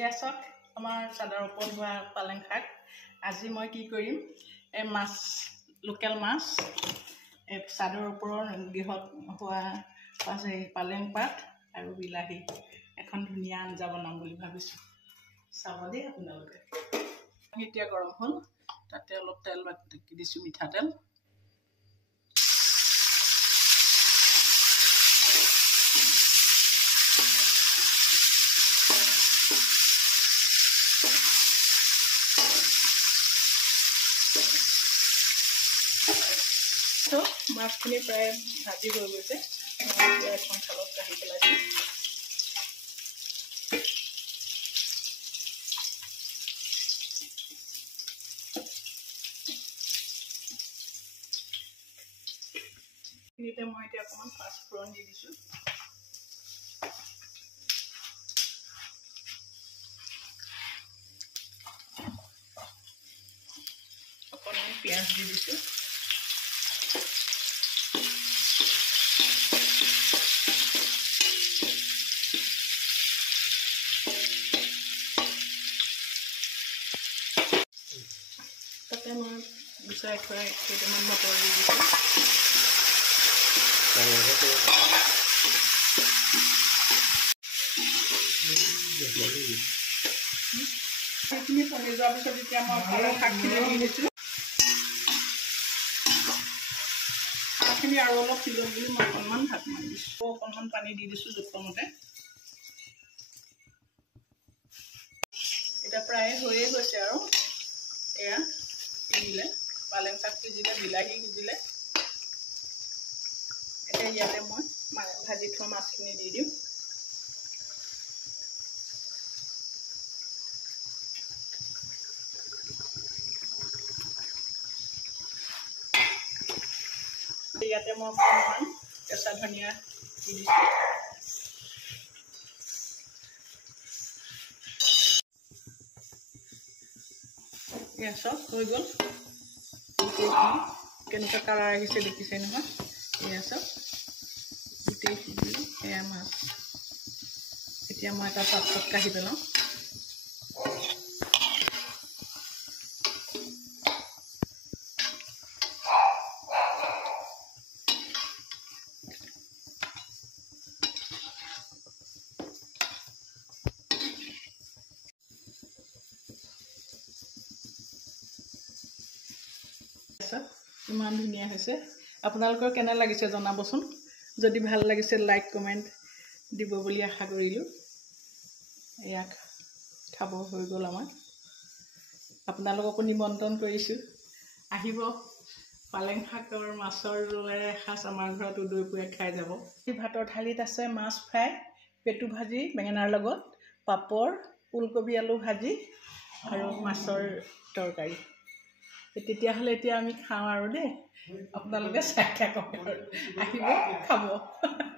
এয়া চাওক আমাৰ চাদৰ ওপৰত হোৱা পালেং শাক। আজি মই কি কৰিম, এই মাছ, লোকেল মাছ, এই চাদৰ ওপৰৰ গৃহত হোৱা পালেং পাত আৰু বিলাহী এখন ধুনীয়া আঞ্জা বনাম বুলি ভাবিছোঁ। চাব দেই আপোনালোকে। এতিয়া গৰম হ'ল, তাতে অলপ তেল দিছোঁ, মিঠাতেল। মাছখিনি প্ৰায় ভাজি হৈ গৈছে, এতিয়া এখন থালত কাঢ়ি পেলাইছোঁ। এইখিনিতে মই এতিয়া অকণমান পাঁচফোৰণ দি দিছোঁ। অকণমান পিঁয়াজ দি দিছোঁ। তাতে মই গুচাই খুৱাই কেইটামান মটৰ দি দিছোঁ। সেইখিনি পনি যোৱাৰ পিছত এতিয়া মই পালেং শাকখিনি দি দিছোঁ। শাকখিনি আৰু অলপ সিজক বুলি মই অকণমান ঢাক মাৰি দিছোঁ। অকণমান পানী দি দিছোঁ জোখমতে। এতিয়া প্ৰায় হৈয়ে গৈছে আৰু এয়া সিজিলে, পালেং শাক সিজিলে, বিলাহী সিজিলে। এতিয়া ইয়াতে মই ভাজি থোৱা মাছখিনি দি দিম। ইয়াতে মই অকণমান কেঁচা ধনিয়া দি দিছোঁ। এয়া চব হৈ গ'ল। গোটেইখিনি কেনেকুৱা কালাৰ আহিছে দেখিছে নহয়। এয়া চব গোটেই সিজিলে। এয়া মাছ এতিয়া মই এটা পাত্ৰত কাঢ়ি পেলাওঁ। ইমান ধুনীয়া হৈছে। আপোনালোকৰ কেনে লাগিছে জনাবচোন। যদি ভাল লাগিছে লাইক কমেণ্ট দিব বুলি আশা কৰিলোঁ। ইয়াক খাব হৈ গ'ল আমাৰ। আপোনালোককো নিমন্ত্ৰণ কৰিছোঁ, আহিব পালেং শাকৰ মাছৰ জোলেৰে এসাঁজ আমাৰ ঘৰত উদৈপুৰে খাই যাব। এই ভাতৰ থালিত আছে মাছ ফ্ৰাই, পেটু ভাজি বেঙেনাৰ লগত, পাপৰ, ওলকবি আলু ভাজি আৰু মাছৰ তৰকাৰী। তেতিয়াহ'লে এতিয়া আমি খাওঁ আৰু দেই। আপোনালোকে চাই থাকক আৰু আহিব খাব।